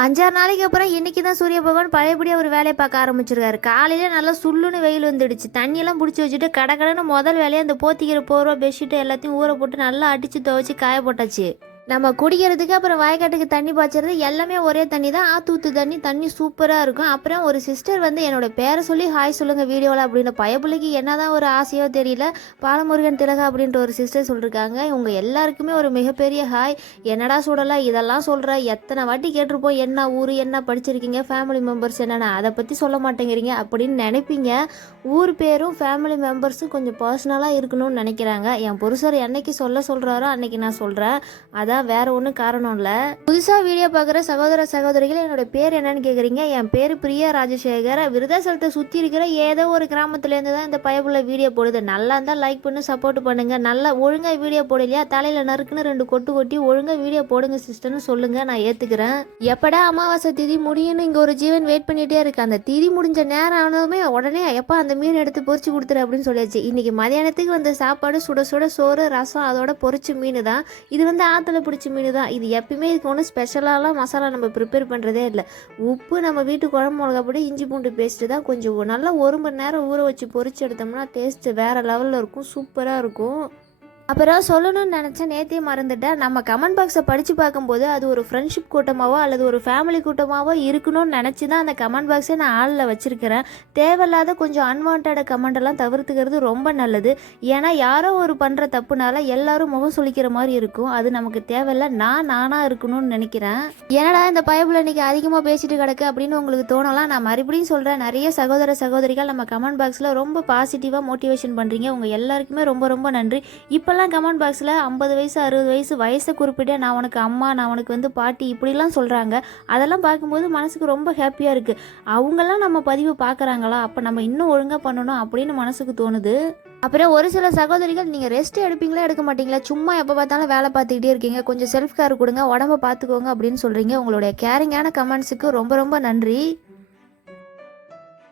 5, 6 நாளைக்கு அப்புறம் இன்னைக்கு தான் சூரிய பகவான் பழையபடியும் ஒரு வேலையை பார்க்க ஆரம்பிச்சிருக்காரு. காலையில நல்லா சுள்ளுன்னு வெயில் வந்துடுச்சு. தண்ணியெல்லாம் பிடிச்சி வச்சுட்டு கடகடன்னு முதல் வேலையை அந்த போத்திக்கிற போர்வை பெட்ஷீட்டு எல்லாத்தையும் ஊற போட்டு நல்லா அடித்து துவைச்சி காய போட்டாச்சு. நம்ம குடிக்கிறதுக்கு அப்புறம் வயக்காட்டுக்கு தண்ணி பாய்ச்சறது எல்லாமே ஒரே தண்ணி தான். ஆத்தூத்து தண்ணி தண்ணி சூப்பராக இருக்கும். அப்புறம் ஒரு சிஸ்டர் வந்து என்னோட பேரை சொல்லி ஹாய் சொல்லுங்கள் வீடியோவில் அப்படின்னு பயப்புள்ளைக்கு என்னதான் ஒரு ஆசையோ தெரியல. பாலமுருகன் திலகா அப்படின்ற ஒரு சிஸ்டர் சொல்லியிருக்காங்க. இவங்க எல்லாருக்குமே ஒரு மிகப்பெரிய ஹாய். என்னடா சுடலை இதெல்லாம் சொல்கிற, எத்தனை வாட்டி கேட்டிருப்போம் என்ன ஊர் என்ன படிச்சிருக்கீங்க ஃபேமிலி மெம்பர்ஸ் என்னென்ன அதை பற்றி சொல்ல மாட்டேங்கிறீங்க அப்படின்னு நினைப்பீங்க. ஊர் பேரும் ஃபேமிலி மெம்பர்ஸும் கொஞ்சம் பர்சனலாக இருக்கணும்னு நினைக்கிறாங்க. என் புருஷர் என்னைக்கு சொல்கிறாரோ அன்னைக்கு நான் சொல்கிறேன். அதான் வேற ஒன்றும் காரணம் இல்லை. புதுசாக வீடியோ பார்க்குற சகோதர சகோதரிகள் என்னோட பேர் என்னன்னு கேட்குறீங்க. என் பேர் பிரியா ராஜசேகர். விருதாசலத்தை சுற்றி இருக்கிற ஏதோ ஒரு கிராமத்துலேருந்து தான் இந்த பயப்புள்ள வீடியோ போடுது. நல்லா இருந்தால் லைக் பண்ணி சப்போர்ட் பண்ணுங்கள். நல்லா ஒழுங்காக வீடியோ போடலையா தலையில் நறுக்குன்னு 2 கொட்டு கொட்டி ஒழுங்காக வீடியோ போடுங்க சிஸ்டர்னு சொல்லுங்கள், நான் ஏற்றுக்கிறேன். எப்படா அமாவாசை திதி முடியும்னு இங்கே ஒரு ஜீவன் வெயிட் பண்ணிகிட்டே இருக்கு. அந்த திதி முடிஞ்ச நேரம் ஆனதுமே உடனே எப்போ அந்த மீன் எடுத்து பொரிச்சு கொடுத்துரு அப்படின்னு சொல்லியாச்சு. இன்றைக்கி மதியானத்துக்கு வந்த சாப்பாடு சுட சுட சோறு ரசம் அதோட பொரிச்ச மீன் தான். இது வந்து ஆற்றுல பிடிச்ச மீன் தான். இது எப்பயுமே இதுக்கு ஒன்றும் ஸ்பெஷலாலாம் மசாலா நம்ம ப்ரிப்பேர் பண்ணுறதே இல்லை. உப்பு நம்ம வீட்டு குழம்பு மிளகா பொடி இஞ்சி பூண்டு பேஸ்ட்டு தான் கொஞ்சம் நல்லா 1 மணி நேரம் ஊற வச்சு பொரிச்சு எடுத்தோம்னா டேஸ்ட்டு வேறு லெவலில் இருக்கும், சூப்பராக இருக்கும். அப்புறம் சொல்லணும்னு நினச்சேன், நேற்றே மறந்துட்டேன். நம்ம கமெண்ட் பாக்ஸை படித்து பார்க்கும்போது அது ஒரு ஃப்ரெண்ட்ஷிப் கூட்டமாகவோ அல்லது ஒரு ஃபேமிலி கூட்டமாகவோ இருக்கணும்னு நினச்சி தான் அந்த கமெண்ட் பாக்ஸை நான் ஆளில் வச்சுருக்கிறேன். தேவையில்லாத கொஞ்சம் அன்வான்ட் கமெண்டெல்லாம் தவிர்த்துக்கிறது ரொம்ப நல்லது. ஏன்னா யாரோ ஒரு பண்ணுற தப்புனால எல்லாரும் முகம் சொல்லிக்கிற மாதிரி இருக்கும். அது நமக்கு தேவையில்லை. நானாக இருக்கணும்னு நினைக்கிறேன். ஏன்னா இந்த பைபிள் இன்றைக்கி அதிகமாக பேசிட்டு கிடக்கு அப்படின்னு உங்களுக்கு தோணலாம். நான் மறுபடியும் சொல்கிறேன், நிறைய சகோதர சகோதரிகள் நம்ம கமெண்ட் பாக்ஸில் ரொம்ப பாசிட்டிவாக மோட்டிவேஷன் பண்ணுறீங்க. உங்கள் எல்லாருக்குமே ரொம்ப ரொம்ப நன்றி. இப்போ கமெண்ட் பாக்ஸில் 50 வயசு 60 வயசை குறிப்பிட்ட நான் உனக்கு அம்மா நான் உனக்கு வந்து பாட்டி இப்படிலாம் சொல்கிறாங்க. அதெல்லாம் பார்க்கும்போது மனசுக்கு ரொம்ப ஹாப்பியாக இருக்குது. அவங்கெல்லாம் நம்ம பதிவு பார்க்குறாங்களா, அப்போ நம்ம இன்னும் ஒழுங்காக பண்ணணும் அப்படின்னு மனசுக்கு தோணுது. அப்புறம் ஒரு சில சகோதரிகள் நீங்கள் ரெஸ்ட் எடுப்பீங்களா எடுக்க மாட்டீங்களா, சும்மா எப்போ பார்த்தாலும் வேலை பார்த்துக்கிட்டே இருக்கீங்க, கொஞ்சம் செல்ஃப் கேர் கொடுங்க, உடம்பை பார்த்துக்கோங்க அப்படின்னு சொல்கிறீங்க. உங்களுடைய கேரிங்கான கமெண்ட்ஸுக்கு ரொம்ப ரொம்ப நன்றி.